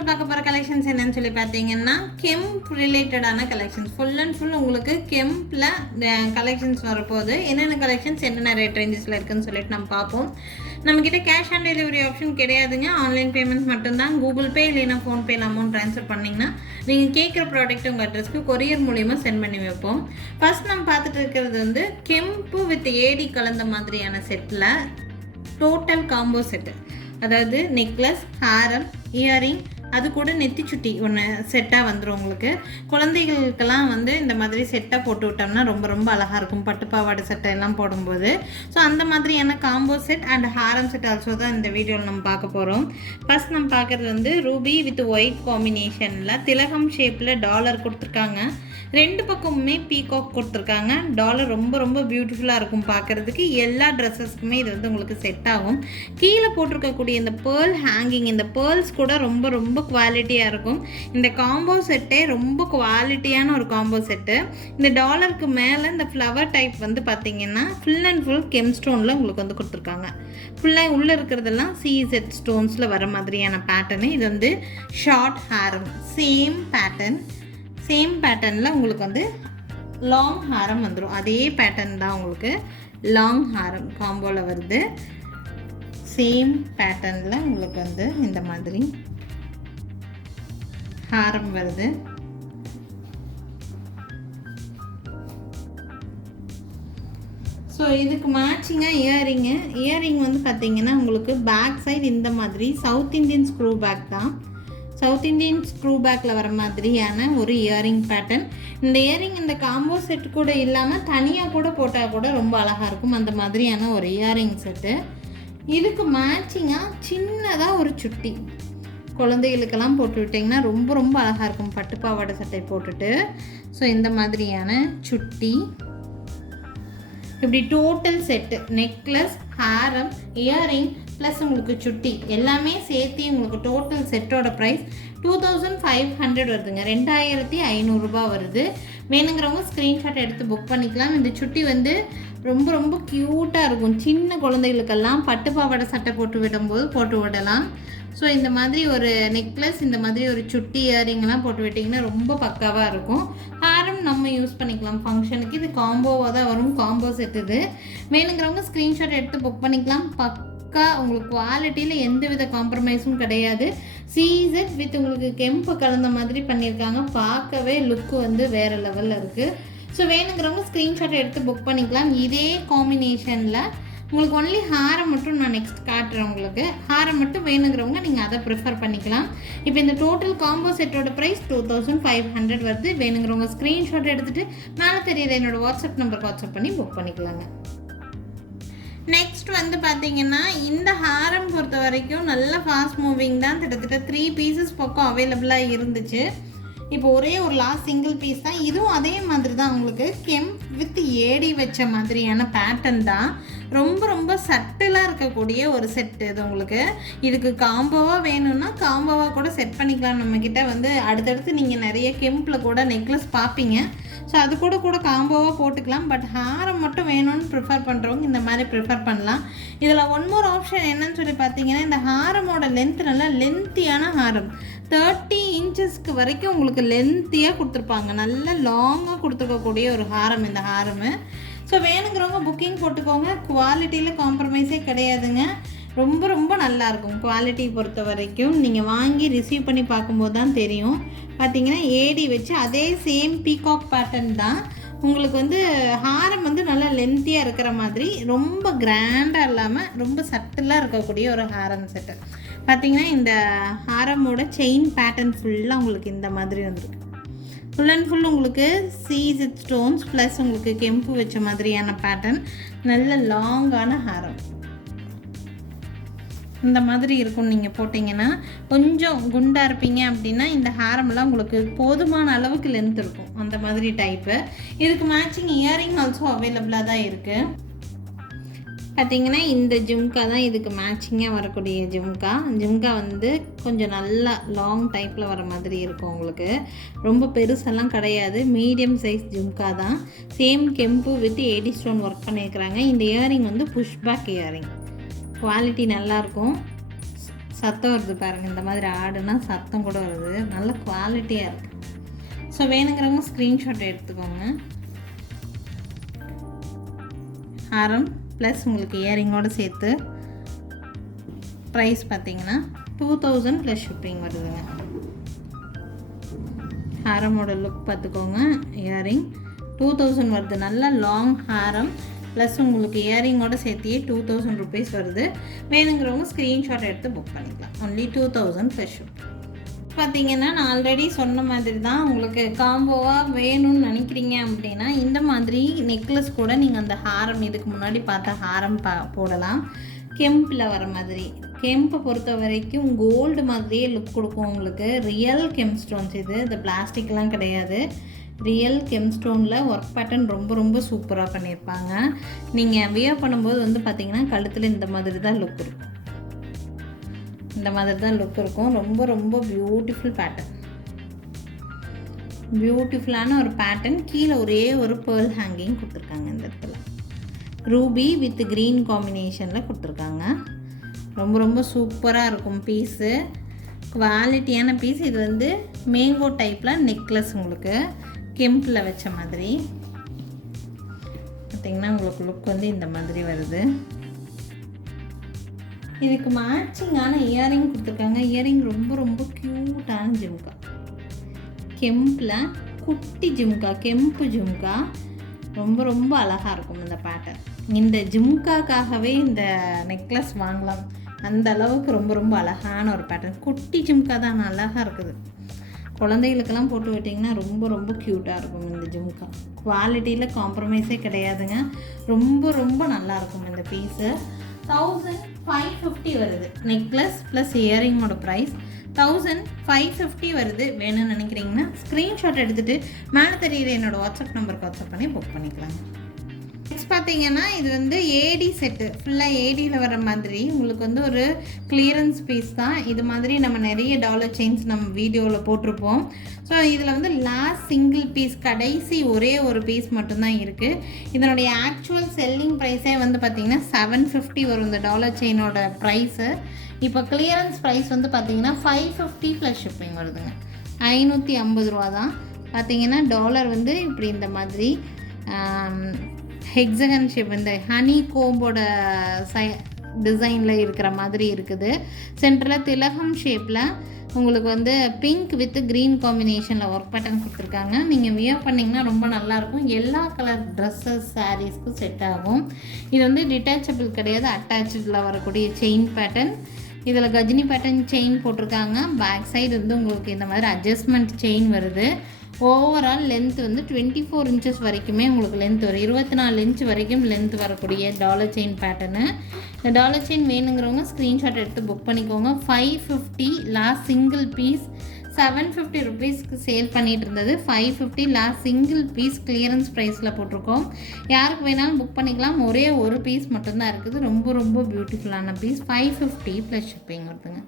வந்து பார்க்க போகிற கலெக்ஷன்ஸ் என்னன்னு சொல்லி பார்த்தீங்கன்னா கெம்ப் ரிலேட்டடான கலெக்ஷன்ஸ் ஃபுல் அண்ட் ஃபுல் உங்களுக்கு கெம்பில் கலெக்ஷன்ஸ் வரப்போகுது. என்னென்ன கலெக்ஷன்ஸ் என்னென்ன ரேட் ரேஞ்சஸில் இருக்குதுன்னு சொல்லிட்டு நம்ம பார்ப்போம். நம்மக்கிட்ட கேஷ் ஆன் டெலிவரி ஆப்ஷன் கிடையாதுங்க. ஆன்லைன் பேமெண்ட் மட்டும்தான். கூகுள் பே இல்லைன்னா ஃபோன்பேயில் அமௌண்ட் ட்ரான்ஸ்ஃபர் பண்ணிங்கன்னா நீங்கள் கேட்குற ப்ராடக்ட் உங்கள் அட்ரஸ்க்கு கொரியர் மூலிமா சென்ட் பண்ணி வைப்போம். ஃபர்ஸ்ட் நம்ம பார்த்துட்டு இருக்கிறது வந்து கெம்பு வித் ஏடி கலந்த மாதிரியான செட்டில் டோட்டல் காம்போ செட்டு அதாவது நெக்லஸ் ஹாரம் இயரிங் அது கூட நெத்தி சுட்டி ஒன்று செட்டாக வந்துடும் உங்களுக்கு. குழந்தைகளுக்கெல்லாம் வந்து இந்த மாதிரி செட்டாக போட்டு விட்டோம்னா ரொம்ப ரொம்ப அழகாக இருக்கும். பட்டு பாவாடை சட்டை எல்லாம் போடும்போது. ஸோ அந்த மாதிரியான combo set and haram set also தான் இந்த வீடியோவில் நம்ம பார்க்க போகிறோம் ஃபர்ஸ்ட் நம்ம பார்க்குறது வந்து ரூபி வித் ஒயிட் காம்பினேஷனில் திலகம் ஷேப்பில் டாலர் கொடுத்துருக்காங்க. ரெண்டு பக்கமுமே பீகாக் கொடுத்துருக்காங்க. டாலர் ரொம்ப ரொம்ப பியூட்டிஃபுல்லாக இருக்கும் பார்க்குறதுக்கு. எல்லா ட்ரெஸ்ஸஸ்க்குமே இது வந்து உங்களுக்கு செட் ஆகும். கீழே போட்டிருக்கக்கூடிய இந்த பேர்ல் ஹேங்கிங் இந்த பேர்ல்ஸ் கூட ரொம்ப ரொம்ப குவாலிட்டியாக இருக்கும். இந்த காம்போ செட்டே ரொம்ப குவாலிட்டியான ஒரு காம்போ செட்டு இந்த டாலருக்கு மேலே இந்த ஃப்ளவர் டைப் வந்து பார்த்தீங்கன்னா ஃபுல் அண்ட் ஃபுல் கெம் ஸ்டோனில் உங்களுக்கு வந்து கொடுத்துருக்காங்க. ஃபுல்லாக உள்ளே இருக்கிறதெல்லாம் சிஇசெட் ஸ்டோன்ஸில் வர மாதிரியான பேட்டர்னு இது வந்து short haram same pattern same பேட்டர்னில் உங்களுக்கு வந்து லாங் ஹாரம் வந்துடும் அதே பேட்டர்ன் தான் உங்களுக்கு லாங் ஹாரம் காம்போவில் வருது. சேம் பேட்டர்னில் உங்களுக்கு வந்து இந்த மாதிரி ஹாரம் வருது. ஸோ இதுக்கு மேட்சிங்காக இயரிங்கு இயரிங் வந்து பார்த்தீங்கன்னா உங்களுக்கு பேக் சைடு இந்த மாதிரி சவுத் இந்தியன் ஸ்க்ரூ பேக் தான். சவுத் இந்தியன் ஸ்க்ரூ பேக்கில் வர மாதிரியான ஒரு இயரிங் பேட்டர்ன் இந்த இயரிங் இந்த காம்போ செட் கூட இல்லாமல் தனியாக கூட போட்டால் கூட ரொம்ப அழகாக இருக்கும். அந்த மாதிரியான ஒரு இயரிங் செட்டு இதுக்கு மேட்சிங்காக சின்னதாக ஒரு சுட்டி. குழந்தைகளுக்கெல்லாம் போட்டு விட்டிங்கன்னா ரொம்ப ரொம்ப அழகாக இருக்கும். பட்டு பாவாடை சட்டை போட்டுட்டு. ஸோ இந்த மாதிரியான சுட்டி. இப்படி total set necklace haram earring plus உங்களுக்கு சுட்டி. எல்லாமே சேர்த்து உங்களுக்கு டோட்டல் செட்டோட price two thousand five hundred வருதுங்க. ரெண்டாயிரத்தி ஐநூறுரூபா வருது. வேணுங்கிறவங்க ஸ்க்ரீன்ஷாட் எடுத்து புக் பண்ணிக்கலாம். இந்த சுட்டி வந்து ரொம்ப ரொம்ப க்யூட்டாக இருக்கும். சின்ன குழந்தைகளுக்கெல்லாம் பட்டு பாவாடை சட்டை போட்டு விடும்போது போட்டு விடலாம். ஸோ இந்த மாதிரி ஒரு நெக்லஸ் இந்த மாதிரி ஒரு சுட்டி இயரிங்லாம் போட்டு விட்டிங்கன்னா ரொம்ப பக்காவாக இருக்கும். ஹாரம் நம்ம யூஸ் பண்ணிக்கலாம். ஃபங்க்ஷனுக்கு இது காம்போவாக தான் வரும். காம்போ செட் இது. வேணுங்கிறவங்க ஸ்க்ரீன்ஷாட் எடுத்து புக் பண்ணிக்கலாம். பக்கா உங்களுக்கு குவாலிட்டியில் எந்த வித காம்ப்ரமைஸும் கிடையாது. சீசட் வித் உங்களுக்கு கெம்பு கலந்த மாதிரி பண்ணியிருக்காங்க. பார்க்கவே லுக்கு வந்து வேறு லெவலில் இருக்குது ஸோ வேணுங்கிறவங்க ஸ்க்ரீன்ஷாட் எடுத்து புக் பண்ணிக்கலாம். இதே காம்பினேஷனில் உங்களுக்கு ஒன்லி ஹாரம் மட்டும் நான் நெக்ஸ்ட் காட்டுறேன் உங்களுக்கு. ஹாரம் மட்டும் வேணுங்கிறவங்க நீங்கள் அதை ப்ரிஃபர் பண்ணிக்கலாம். இப்போ இந்த டோட்டல் காம்போ செட்டோட price two thousand five hundred வருது. வேணுங்கிறவங்க ஸ்க்ரீன்ஷாட் எடுத்துகிட்டு மேலே தெரியுற என்னோடய வாட்ஸ்அப் நம்பருக்கு வாட்ஸ்அப் பண்ணி புக் பண்ணிக்கலாங்க. நெக்ஸ்ட் வந்து பார்த்தீங்கன்னா இந்த ஹாரம் பொறுத்த வரைக்கும் நல்ல ஃபாஸ்ட் மூவிங் தான். கிட்டத்தட்ட த்ரீ பீசஸ் பக்கம் அவைலபிளாக இருந்துச்சு. இப்போ ஒரே ஒரு லாஸ்ட் சிங்கிள் பீஸ் தான். இதுவும் அதே மாதிரி தான். உங்களுக்கு கெம் வித் ஏடி வச்ச மாதிரியான பேட்டர்ன் தான். ரொம்ப ரொம்ப சட்டிலாக இருக்கக்கூடிய ஒரு செட் இது உங்களுக்கு. இதுக்கு காம்போவாக வேணும்னா காம்போவாக கூட செட் பண்ணிக்கலாம். நம்மக்கிட்ட வந்து அடுத்தடுத்து நீங்கள் நிறைய கெம்பில் கூட நெக்லஸ் பார்ப்பீங்க ஸோ அது கூட கூட காம்போவாக போட்டுக்கலாம். பட் ஹாரம் மட்டும் வேணும்னு ப்ரிஃபர் பண்ணுறவங்க இந்த மாதிரி ப்ரிஃபர் பண்ணலாம். இதில் ஒன் மோர் ஆப்ஷன் என்னன்னு சொல்லி பார்த்தீங்கன்னா இந்த ஹாரமோட லென்த் நல்லா லென்த்தியான ஹாரம் தேர்ட்டி இன்ச்சஸ்க்கு வரைக்கும் உங்களுக்கு லென்த்தியாக கொடுத்துருப்பாங்க. நல்ல லாங்காக கொடுத்துருக்கக்கூடிய ஒரு ஹாரம் இந்த ஹாரமு ஸோ வேணுங்கிறவங்க புக்கிங் போட்டுக்கோங்க. குவாலிட்டியில் காம்ப்ரமைஸே கிடையாதுங்க. ரொம்ப ரொம்ப நல்லாயிருக்கும். குவாலிட்டி பொறுத்த வரைக்கும் நீங்கள் வாங்கி ரிசீவ் பண்ணி பார்க்கும்போது தான் தெரியும். பார்த்தீங்கன்னா ஏடி வச்சு அதே சேம் பீகாக் பேட்டர்ன் தான். உங்களுக்கு வந்து ஹாரம் வந்து நல்லா லென்த்தியாக இருக்கிற மாதிரி ரொம்ப கிராண்டாக இல்லாமல் ரொம்ப சட்டிலாக இருக்கக்கூடிய ஒரு ஹாரம் செட்டு பார்த்தீங்கன்னா இந்த ஹாரமோட செயின் பேட்டர்ன் ஃபுல்லாக உங்களுக்கு இந்த மாதிரி வந்துருக்கு. ஃபுல் அண்ட் ஃபுல் உங்களுக்கு சீஸ் இட் ஸ்டோன்ஸ் ப்ளஸ் உங்களுக்கு கெம்பு வச்ச மாதிரியான பேட்டர்ன் நல்ல லாங்கான ஹாரம். இந்த மாதிரி இருக்கும் நீங்கள் போட்டிங்கன்னா கொஞ்சம் குண்டாக இருப்பீங்க அப்படின்னா இந்த ஹேரமெல்லாம் உங்களுக்கு போதுமான அளவுக்கு லென்த் இருக்கும். அந்த மாதிரி டைப்பு இதுக்கு மேட்சிங் இயரிங் ஆல்சோ அவைலபிளாக தான் இருக்குது பார்த்தீங்கன்னா இந்த ஜும்கா தான் இதுக்கு மேட்சிங்காக வரக்கூடிய ஜும்கா. ஜும்கா வந்து கொஞ்சம் நல்லா லாங் டைப்பில் வர மாதிரி இருக்கும் உங்களுக்கு. ரொம்ப பெருசெல்லாம் கிடையாது. மீடியம் சைஸ் ஜும்கா தான். Same kemp with A D stone work பண்ணியிருக்கிறாங்க. இந்த இயரிங் வந்து புஷ்பேக் இயரிங் குவாலிட்டி நல்லாயிருக்கும் சத்தம் வருது பாருங்கள் இந்த மாதிரி ஆடுனா சத்தம் கூட வருது. நல்ல குவாலிட்டியாக இருக்குது ஸோ வேணுங்கிறவங்க ஸ்க்ரீன்ஷாட் எடுத்துக்கோங்க. ஆரம் ப்ளஸ் உங்களுக்கு இயரிங்கோடு சேர்த்து ப்ரைஸ் பார்த்தீங்கன்னா டூ தௌசண்ட் ப்ளஸ் ஷிப்பிங் வருதுங்க. ஹாரமோட லுக் பார்த்துக்கோங்க இயரிங் டூ தௌசண்ட் வருது. நல்ல லாங் ஹாரம். ப்ளஸ் உங்களுக்கு இயரிங்கோட சேர்த்தியே டூ தௌசண்ட் ருபீஸ் வருது. வேணுங்கிறவங்க ஸ்க்ரீன்ஷாட் எடுத்து புக் பண்ணிக்கலாம். Only two thousand plus shipping பார்த்தீங்கன்னா நான் ஆல்ரெடி சொன்ன மாதிரி தான் உங்களுக்கு காம்போவாக வேணும்னு நினைக்கிறீங்க அப்படின்னா இந்த மாதிரி நெக்லஸ் கூட நீங்கள் அந்த ஹாரம் இதுக்கு முன்னாடி பார்த்த ஹாரம் பா போடலாம். கெம்பில் வர மாதிரி. கெம்பை பொறுத்த வரைக்கும் கோல்டு மாதிரியே லுக் கொடுக்கும் உங்களுக்கு. ரியல் கெம் ஸ்டோன்ஸ் இது இந்த பிளாஸ்டிக்லாம் கிடையாது. ரியல் கெம்ஸ்டோனில் ஒர்க் பேட்டர்ன் ரொம்ப ரொம்ப சூப்பராக பண்ணியிருப்பாங்க. நீங்கள் வியர் பண்ணும்போது வந்து பார்த்திங்கன்னா கழுத்தில் இந்த மாதிரி தான் லுக் இருக்கும். இந்த மாதிரி தான் லுக் இருக்கும். ரொம்ப ரொம்ப பியூட்டிஃபுல் பேட்டர்ன் பியூட்டிஃபுல்லான ஒரு பேட்டர்ன் கீழே ஒரே ஒரு பேர்ல் ஹேங்கிங் கொடுத்துருக்காங்க இந்த இடத்துல. ரூபி வித் க்ரீன் காம்பினேஷனில் கொடுத்துருக்காங்க. ரொம்ப ரொம்ப சூப்பராக இருக்கும் பீஸு குவாலிட்டியான பீஸ் இது வந்து மேங்கோ டைப்பில் நெக்லஸ் உங்களுக்கு கெம்பில் வச்ச மாதிரி. பார்த்திங்கன்னா உங்களுக்கு லுக் வந்து இந்த மாதிரி வருது. இதுக்கு மேட்சிங்கான இயரிங் கொடுத்துருக்காங்க. இயரிங் ரொம்ப ரொம்ப க்யூட்டான ஜிம்கா. கெம்பில் குட்டி ஜிம்கா கெம்பு ஜிம்கா. ரொம்ப ரொம்ப அழகாக இருக்கும் இந்த பேட்டர்ன் இந்த ஜிம்காக்காகவே இந்த நெக்லஸ் வாங்கலாம். அந்த அளவுக்கு ரொம்ப ரொம்ப அழகான ஒரு பேட்டர்ன் குட்டி ஜிம்கா தான் அழகாக இருக்குது. குழந்தைகளுக்கெல்லாம் போட்டு விட்டிங்கன்னா ரொம்ப ரொம்ப க்யூட்டாக இருக்கும் இந்த ஜிம்கா. குவாலிட்டியில் காம்ப்ரமைஸே கிடையாதுங்க. ரொம்ப ரொம்ப நல்லாயிருக்கும் இந்த பீஸு தௌசண்ட் ஃபைவ் ஃபிஃப்டி வருது. நெக்லஸ் ப்ளஸ் இயரிங்கோட ப்ரைஸ் தௌசண்ட் ஃபைவ் ஃபிஃப்டி வருது. வேணும்னு நினைக்கிறீங்கன்னா ஸ்க்ரீன்ஷாட் எடுத்துகிட்டு மேலே தெரியுற என்னோடய வாட்ஸ்அப் நம்பருக்கு வாட்ஸ்அப் பண்ணி புக் பண்ணிக்கலாம் பார்த்தீங்கன்னா இது வந்து ஏடி செட்டு ஃபுல்லாக ஏடியில் வர மாதிரி. உங்களுக்கு வந்து ஒரு கிளியரன்ஸ் பீஸ் தான். இது மாதிரி நம்ம நிறைய டாலர் செயின்ஸ் நம்ம வீடியோவில் போட்டிருப்போம். ஸோ இதில் வந்து லாஸ்ட் சிங்கிள் பீஸ் கடைசி ஒரே ஒரு பீஸ் மட்டும்தான் இருக்குது இதனுடைய ஆக்சுவல் செல்லிங் ப்ரைஸே வந்து பார்த்திங்கன்னா செவன் ஃபிஃப்டி வரும் இந்த டாலர் செயினோட ப்ரைஸு இப்போ கிளியரன்ஸ் ப்ரைஸ் வந்து பார்த்திங்கன்னா ஃபைவ் ஃபிஃப்டி ப்ளஸ் ஷிப்பிங் வருதுங்க. ஐநூற்றி ஐம்பது ரூபா தான் பார்த்தீங்கன்னா டாலர் வந்து இப்படி இந்த மாதிரி ஹெக்ஸகன் ஷேப் இந்த ஹனி கோம்போட சை டிசைனில் இருக்கிற மாதிரி இருக்குது. சென்டரில் திலகம் ஷேப்பில் உங்களுக்கு வந்து பிங்க் வித் க்ரீன் காம்பினேஷனில் ஒர்க் பேட்டர்ன் கொடுத்துருக்காங்க. நீங்கள் வியர் பண்ணிங்கன்னா ரொம்ப நல்லாயிருக்கும் எல்லா கலர் ட்ரெஸ்ஸஸ் சாரீஸ்க்கும் செட் ஆகும். இது வந்து டிட்டாச்சபிள் கிடையாது. அட்டாச்சில் வரக்கூடிய செயின் பேட்டர்ன் இதில் கஜினி பேட்டர்ன் செயின் போட்டிருக்காங்க. பேக் சைடு வந்து உங்களுக்கு இந்த மாதிரி அட்ஜஸ்ட்மெண்ட் செயின் வருது. ஓவரால் லென்த் வந்து டுவெண்ட்டி ஃபோர் இன்ச்சஸ் வரைக்குமே உங்களுக்கு லென்த் வரும். இருபத்தி நாலு இன்ச் வரைக்கும் லென்த் வரக்கூடிய டாலர் செயின் பேட்டர்னு இந்த டாலர் செயின் வேணுங்கிறவங்க ஸ்க்ரீன்ஷாட் எடுத்து புக் பண்ணிக்கோங்க. Five fifty last single piece seven fifty ருபீஸ்க்கு சேல் பண்ணிகிட்டு இருந்தது. Five fifty last single piece clearance ப்ரைஸில் போட்டிருக்கோம். யாருக்கு வேணாலும் புக் பண்ணிக்கலாம். ஒரே ஒரு பீஸ் மட்டும்தான் இருக்குது. ரொம்ப ரொம்ப பியூட்டிஃபுல்லான piece five fifty plus shipping வருதுங்க